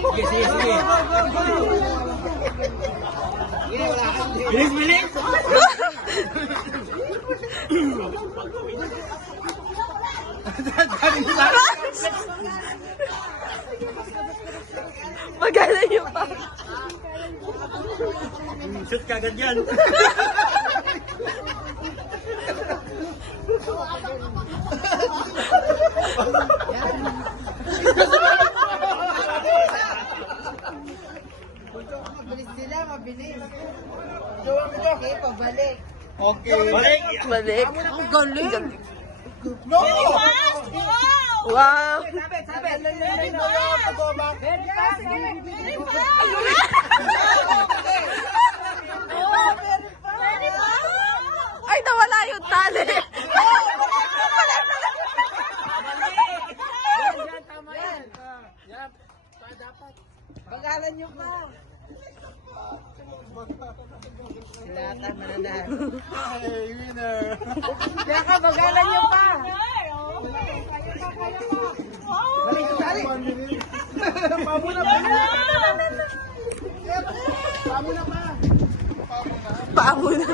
Sige, sige, sige. Bilis, bilis! Magaling yung pa. Shoot ka agad yan. Mabilis sila, mabilis. Okay, pabalik. Okay. Balik! Balik. Ang galing. No! Wow. Sabit, sabit. Very fast. Very fast. Very fast. Ay, nawala yung tali. Tama yan. Pag-alan nyo pa. Silatan mo na dahil. Hey, winner! Kaya ka, pag-alan nyo pa. Balik, balik. Pamuna pa! Paamo na.